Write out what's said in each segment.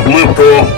have liftoff.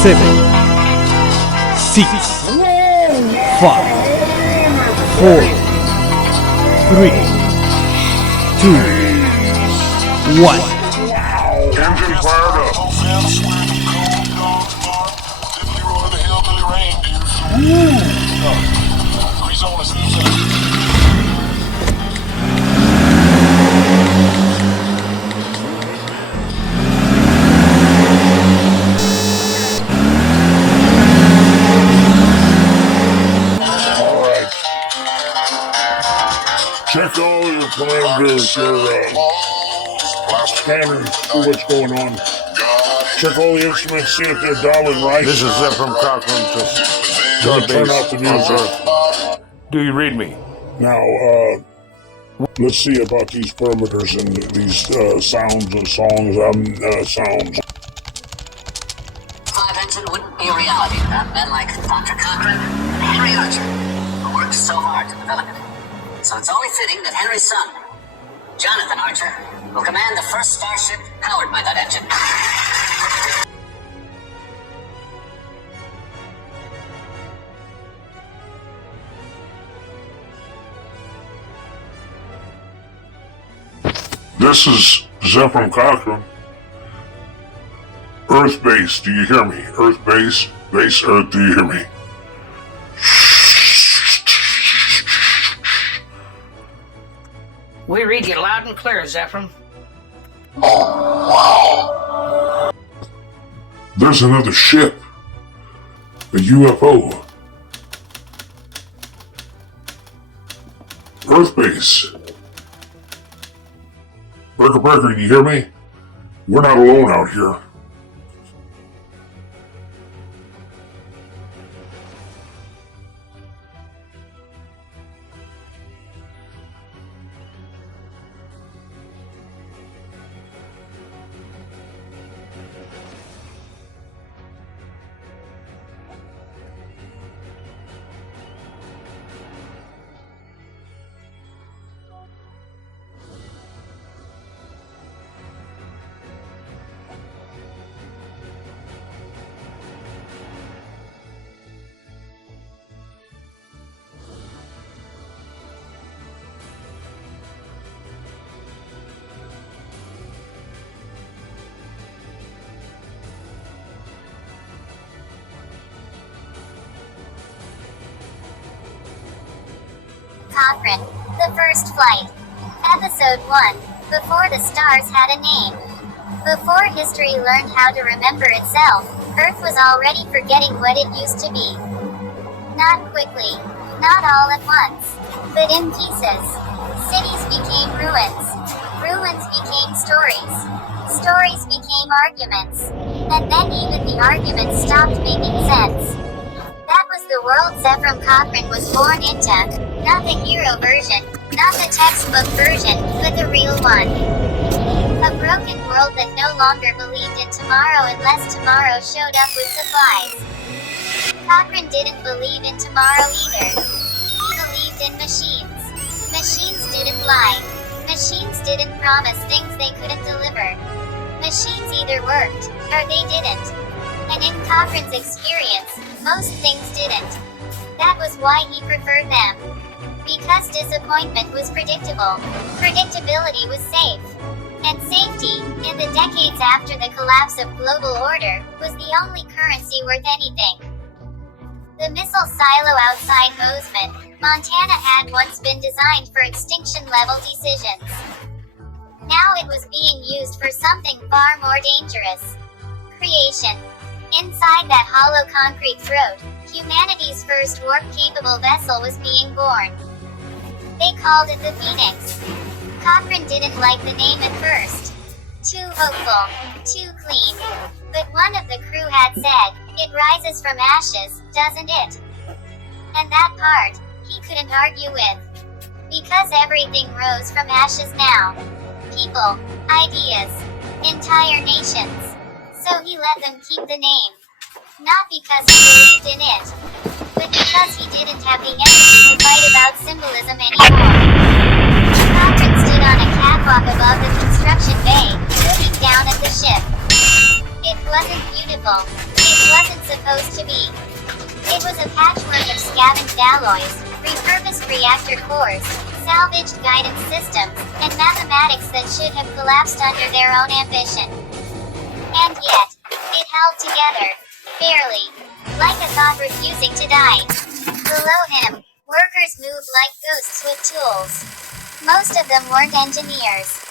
Seven, 6, 5, 4, 3, 2, 1. Engine fired up. Check all your parameters, your scanners, see what's going on. Check all the instruments, see if they're dialing right. This is Zephyrus Cochran to Don't turn off the music. Do you read me? Now, let's see about these parameters and these sounds and songs, sounds. 5 engine wouldn't be a reality without men like Dr. Cochran and Henry Archer, who worked so hard to develop it. So it's only fitting that Henry's son, Jonathan Archer, will command the first starship powered by that engine. This is Zephyrus Cochran. Earth base, do you hear me? Earth base, base Earth, do you hear me? We read you loud and clear, Zephyrus. There's another ship. A UFO. Earth base. Breaker, you hear me? We're not alone out here. Cochran, the The First Flight. Episode 1. Before the stars had a name. Before history learned how to remember itself, Earth was already forgetting what it used to be. Not quickly, not all at once, but in pieces. Cities became ruins. Ruins became stories. Stories became arguments. And then even the arguments stopped making sense. That was the world Zephyrus Cochran was born into. Not the hero version, not the textbook version, but the real one. A broken world that no longer believed in tomorrow unless tomorrow showed up with supplies. Cochran didn't believe in tomorrow either. He believed in machines. Machines didn't lie. Machines didn't promise things they couldn't deliver. Machines either worked, or they didn't. And in Cochran's experience, most things didn't. That was why he preferred them. Because disappointment was predictable. Predictability was safe. And safety, in the decades after the collapse of global order, was the only currency worth anything. The missile silo outside Bozeman, Montana had once been designed for extinction-level decisions. Now it was being used for something far more dangerous. Creation. Inside that hollow concrete throat, humanity's first warp-capable vessel was being born. They called it the Phoenix. Cochran didn't like the name at first. Too hopeful, too clean. But one of the crew had said, "It rises from ashes, doesn't it?" And that part, he couldn't argue with. Because everything rose from ashes now. People, ideas, entire nations. So he let them keep the name. Not because he believed in it, but because he didn't have the energy to fight about symbolism anymore. Cochran stood on a catwalk above the construction bay, looking down at the ship. It wasn't beautiful. It wasn't supposed to be. It was a patchwork of scavenged alloys, repurposed reactor cores, salvaged guidance systems, and mathematics that should have collapsed under their own ambition. And yet, it held together, barely, like a thought refusing to die. Below him, workers moved like ghosts with tools. Most of them weren't engineers.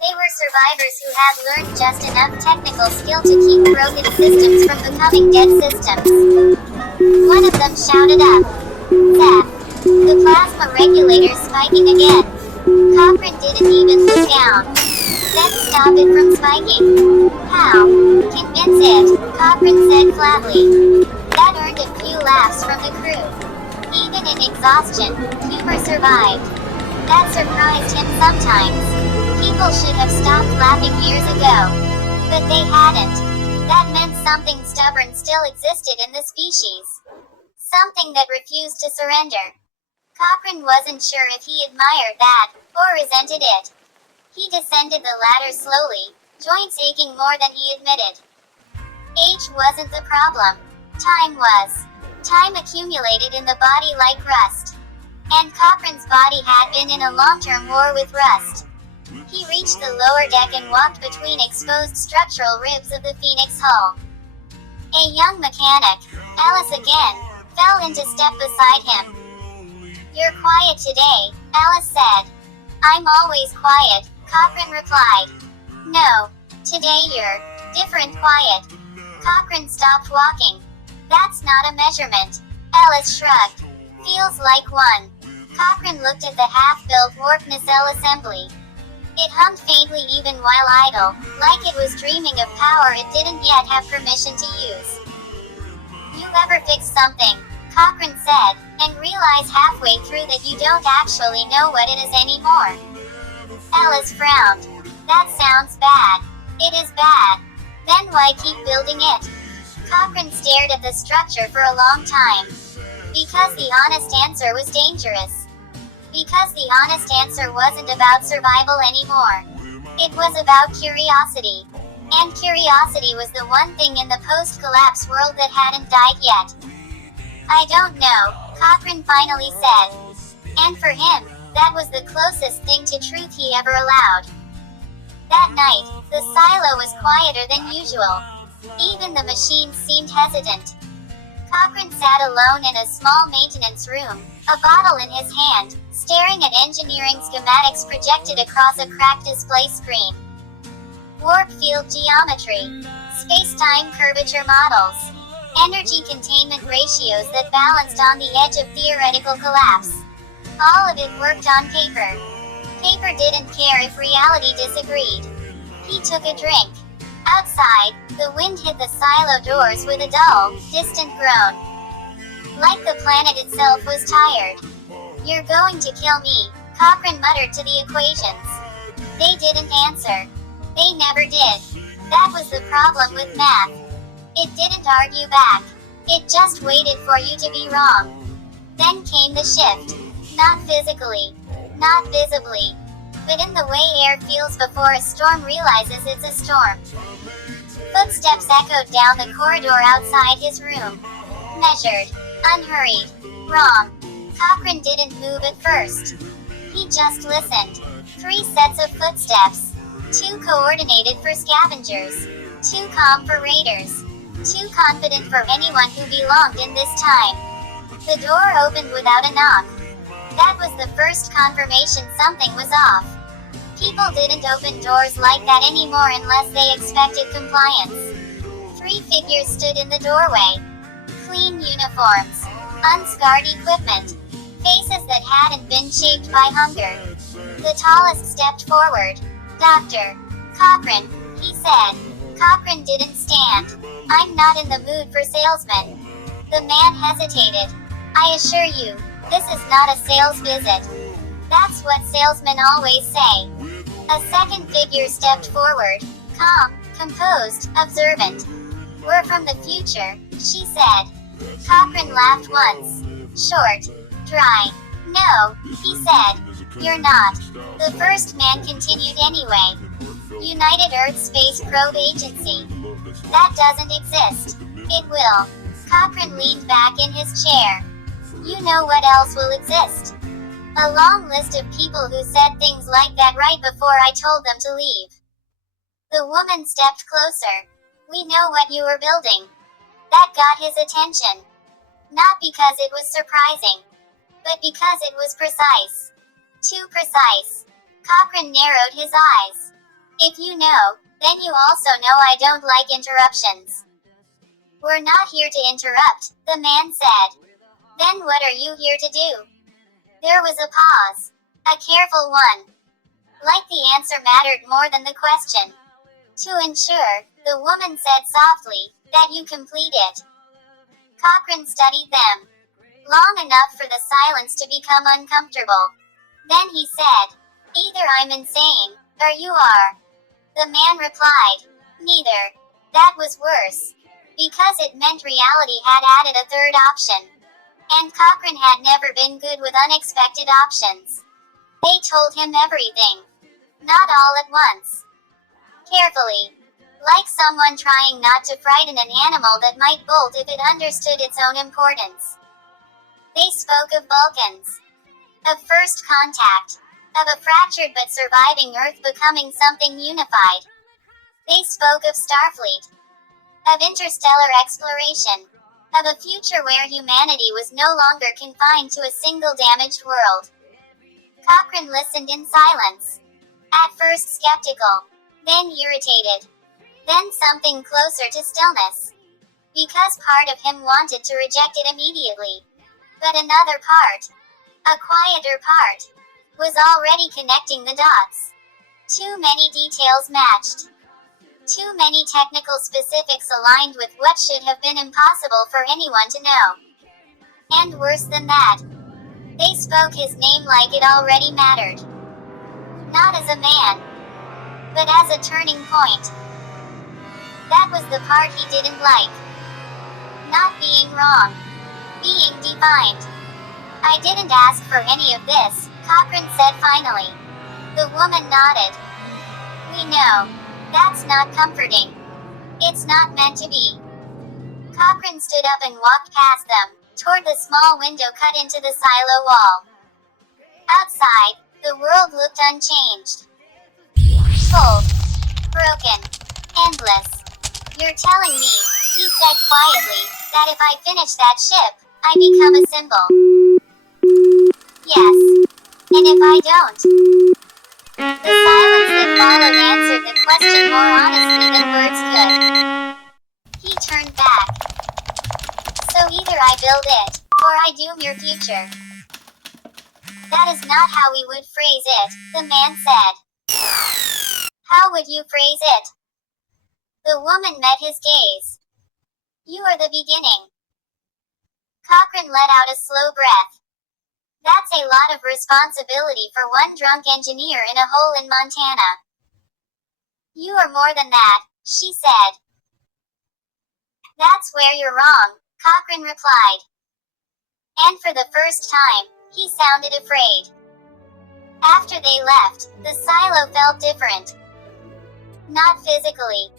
They were survivors who had learned just enough technical skill to keep broken systems from becoming dead systems. One of them shouted up, "Zap! The plasma regulator's spiking again." Cochran didn't even look down. Then stop it from spiking. How? Convince it, Cochran said flatly. That earned a few laughs from the crew. Even in exhaustion, humor survived. That surprised him sometimes. People should have stopped laughing years ago. But they hadn't. That meant something stubborn still existed in the species. Something that refused to surrender. Cochran wasn't sure if he admired that, or resented it. He descended the ladder slowly, joints aching more than he admitted. Age wasn't the problem. Time was. Time accumulated in the body like rust. And Cochran's body had been in a long-term war with rust. He reached the lower deck and walked between exposed structural ribs of the Phoenix hull. A young mechanic, Alice again, fell into step beside him. "You're quiet today," Alice said. "I'm always quiet," Cochran replied. "No, today you're different quiet." Cochran stopped walking. "That's not a measurement." Alice shrugged. "Feels like one." Cochran looked at the half-built warp nacelle assembly. It hummed faintly even while idle, like it was dreaming of power it didn't yet have permission to use. "You ever fix something," Cochran said, "and realize halfway through that you don't actually know what it is anymore?" Alice frowned. "That sounds bad." "It is bad. Then why keep building it?" Cochran stared at the structure for a long time. Because the honest answer was dangerous. Because the honest answer wasn't about survival anymore. It was about curiosity. And curiosity was the one thing in the post-collapse world that hadn't died yet. "I don't know," Cochran finally said. And for him, that was the closest thing to truth he ever allowed. That night, the silo was quieter than usual. Even the machines seemed hesitant. Cochran sat alone in a small maintenance room, a bottle in his hand, staring at engineering schematics projected across a cracked display screen. Warp field geometry, space-time curvature models, energy containment ratios that balanced on the edge of theoretical collapse. All of it worked on paper. Paper didn't care if reality disagreed. He took a drink. Outside, the wind hit the silo doors with a dull, distant groan. Like the planet itself was tired. "You're going to kill me," Cochran muttered to the equations. They didn't answer. They never did. That was the problem with math. It didn't argue back. It just waited for you to be wrong. Then came the shift. Not physically. Not visibly. But in the way air feels before a storm realizes it's a storm. Footsteps echoed down the corridor outside his room. Measured. Unhurried. Wrong. Cochran didn't move at first. He just listened. 3 sets of footsteps. 2 coordinated for scavengers. 2 calm for raiders. 2 confident for anyone who belonged in this time. The door opened without a knock. That was the first confirmation something was off. People didn't open doors like that anymore unless they expected compliance. 3 figures stood in the doorway. Clean uniforms. Unscarred equipment. Faces that hadn't been shaped by hunger. The tallest stepped forward. "Dr. Cochran," he said. Cochran didn't stand. "I'm not in the mood for salesmen." The man hesitated. "I assure you, this is not a sales visit." That's what salesmen always say. A second figure stepped forward. Calm, composed, observant. "We're from the future," she said. Cochran laughed once. Short. Dry. "No," he said. "You're not." The first man continued anyway. "United Earth Space Probe Agency. That doesn't exist." "It will." Cochran leaned back in his chair. "You know what else will exist?" A long list of people who said things like that right before I told them to leave. The woman stepped closer. "We know what you were building." That got his attention. Not because it was surprising, but because it was precise. Too precise. Cochran narrowed his eyes. "If you know, then you also know I don't like interruptions." "We're not here to interrupt," the man said. "Then what are you here to do?" There was a pause. A careful one. Like the answer mattered more than the question. "To ensure," the woman said softly, "that you complete it." Cochran studied them. Long enough for the silence to become uncomfortable. Then he said, "Either I'm insane, or you are." The man replied, "Neither." That was worse. Because it meant reality had added a third option. And Cochran had never been good with unexpected options. They told him everything. Not all at once. Carefully. Like someone trying not to frighten an animal that might bolt if it understood its own importance. They spoke of Vulcans. Of first contact. Of a fractured but surviving Earth becoming something unified. They spoke of Starfleet. Of interstellar exploration. Of a future where humanity was no longer confined to a single damaged world. Cochran listened in silence. At first skeptical. Then irritated. Then something closer to stillness. Because part of him wanted to reject it immediately. But another part, a quieter part, was already connecting the dots. Too many details matched. Too many technical specifics aligned with what should have been impossible for anyone to know. And worse than that, they spoke his name like it already mattered. Not as a man, but as a turning point. That was the part he didn't like. Not being wrong. Being defined. "I didn't ask for any of this," Cochran said finally. The woman nodded. "We know. That's not comforting. It's not meant to be." Cochran stood up and walked past them, toward the small window cut into the silo wall. Outside, the world looked unchanged. Cold. Broken. Endless. "You're telling me," he said quietly, "that if I finish that ship, I become a symbol." "Yes. And if I don't? The silence that followed answered the question more honestly than words could. He turned back. So either I build it, or I doom your future. That is not how we would phrase it, the man said. How would you phrase it? The woman met his gaze. You are the beginning. Cochran let out a slow breath. That's a lot of responsibility for one drunk engineer in a hole in Montana. You are more than that, she said. That's where you're wrong, Cochran replied. And for the first time, he sounded afraid. After they left, the silo felt different. Not physically,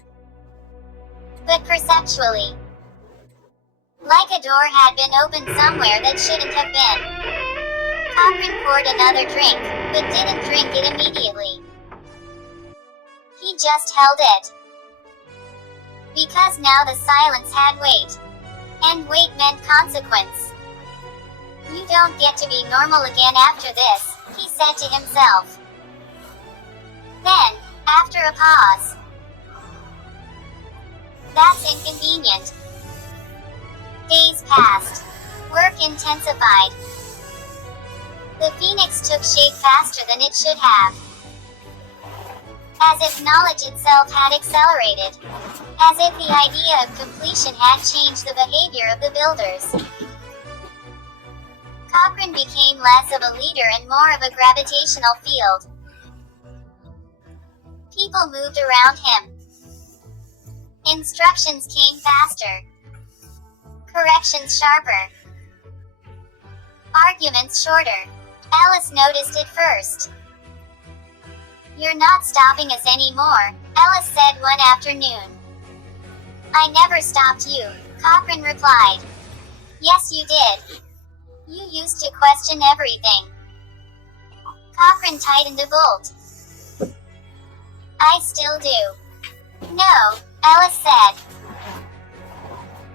but perceptually. Like a door had been opened somewhere that shouldn't have been. Cochran poured another drink, but didn't drink it immediately. He just held it. Because now the silence had weight. And weight meant consequence. You don't get to be normal again after this, he said to himself. Then, after a pause. That's inconvenient. Days passed. Work intensified. The phoenix took shape faster than it should have. As if knowledge itself had accelerated. As if the idea of completion had changed the behavior of the builders. Cochran became less of a leader and more of a gravitational field. People moved around him. Instructions came faster. Corrections sharper. Arguments shorter. Alice noticed it first. You're not stopping us anymore, Alice said one afternoon. I never stopped you, Cochran replied. Yes, you did. You used to question everything. Cochran tightened a bolt. I still do. No, Alice said.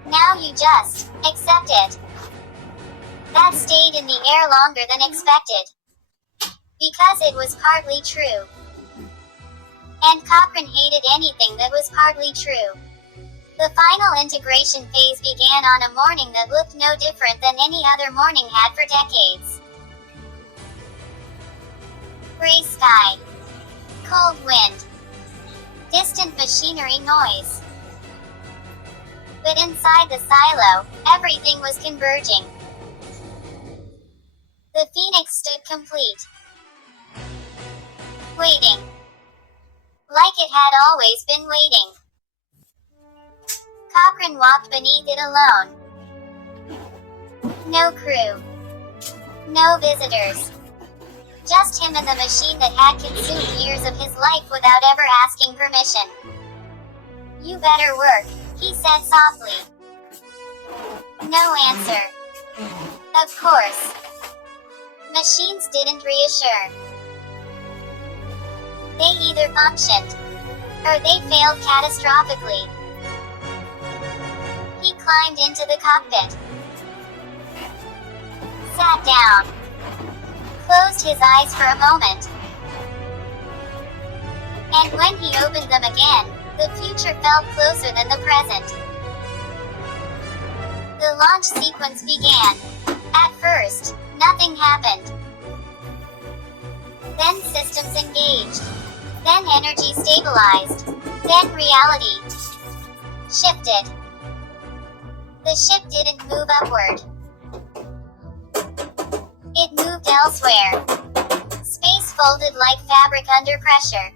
Now you just accept it. That stayed in the air longer than expected. Because it was partly true. And Cochran hated anything that was partly true. The final integration phase began on a morning that looked no different than any other morning had for decades. Gray sky. Cold wind. Distant machinery noise. But inside the silo, everything was converging. The phoenix stood complete. Waiting. Like it had always been waiting. Cochran walked beneath it alone. No crew. No visitors. Just him and the machine that had consumed years of his life without ever asking permission. You better work, he said softly. No answer. Of course. Machines didn't reassure. They either functioned, or they failed catastrophically. He climbed into the cockpit. Sat down. Closed his eyes for a moment. And when he opened them again, the future felt closer than the present. The launch sequence began. At first, nothing happened. Then systems engaged. Then energy stabilized. Then reality shifted. The ship didn't move upward. It moved elsewhere. Space folded like fabric under pressure.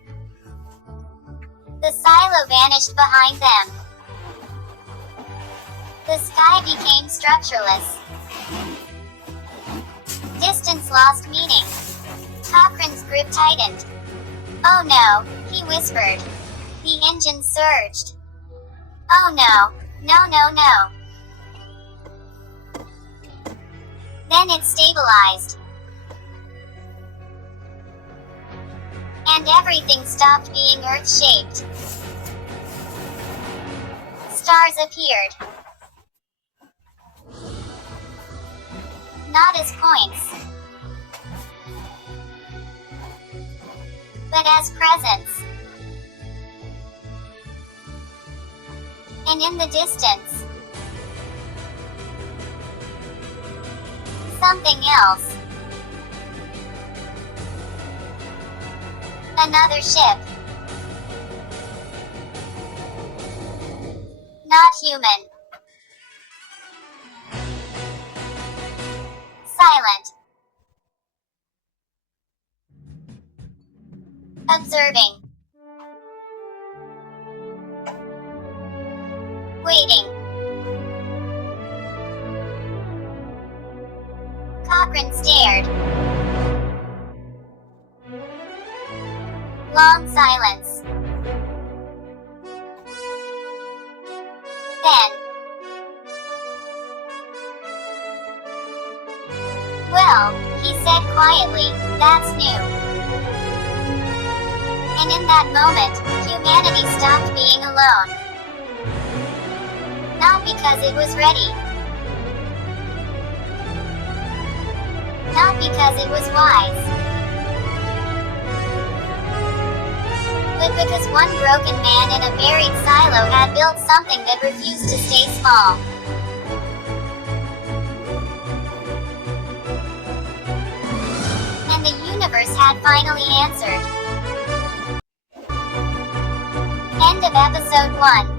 The silo vanished behind them. The sky became structureless. Distance lost meaning. Cochran's grip tightened. Oh no, he whispered. The engine surged. Oh no, no. Then it stabilized. And everything stopped being Earth-shaped. Stars appeared. Not as points. but as presence. And in the distance, something else. Another ship. Not human. Silent. Observing. Waiting. Cochran stared. Long silence. Then, "Well," he said quietly, "that's new." And in that moment, humanity stopped being alone. Not because it was ready. Not because it was wise. But because one broken man in a buried silo had built something that refused to stay small. And the universe had finally answered. End of episode 1.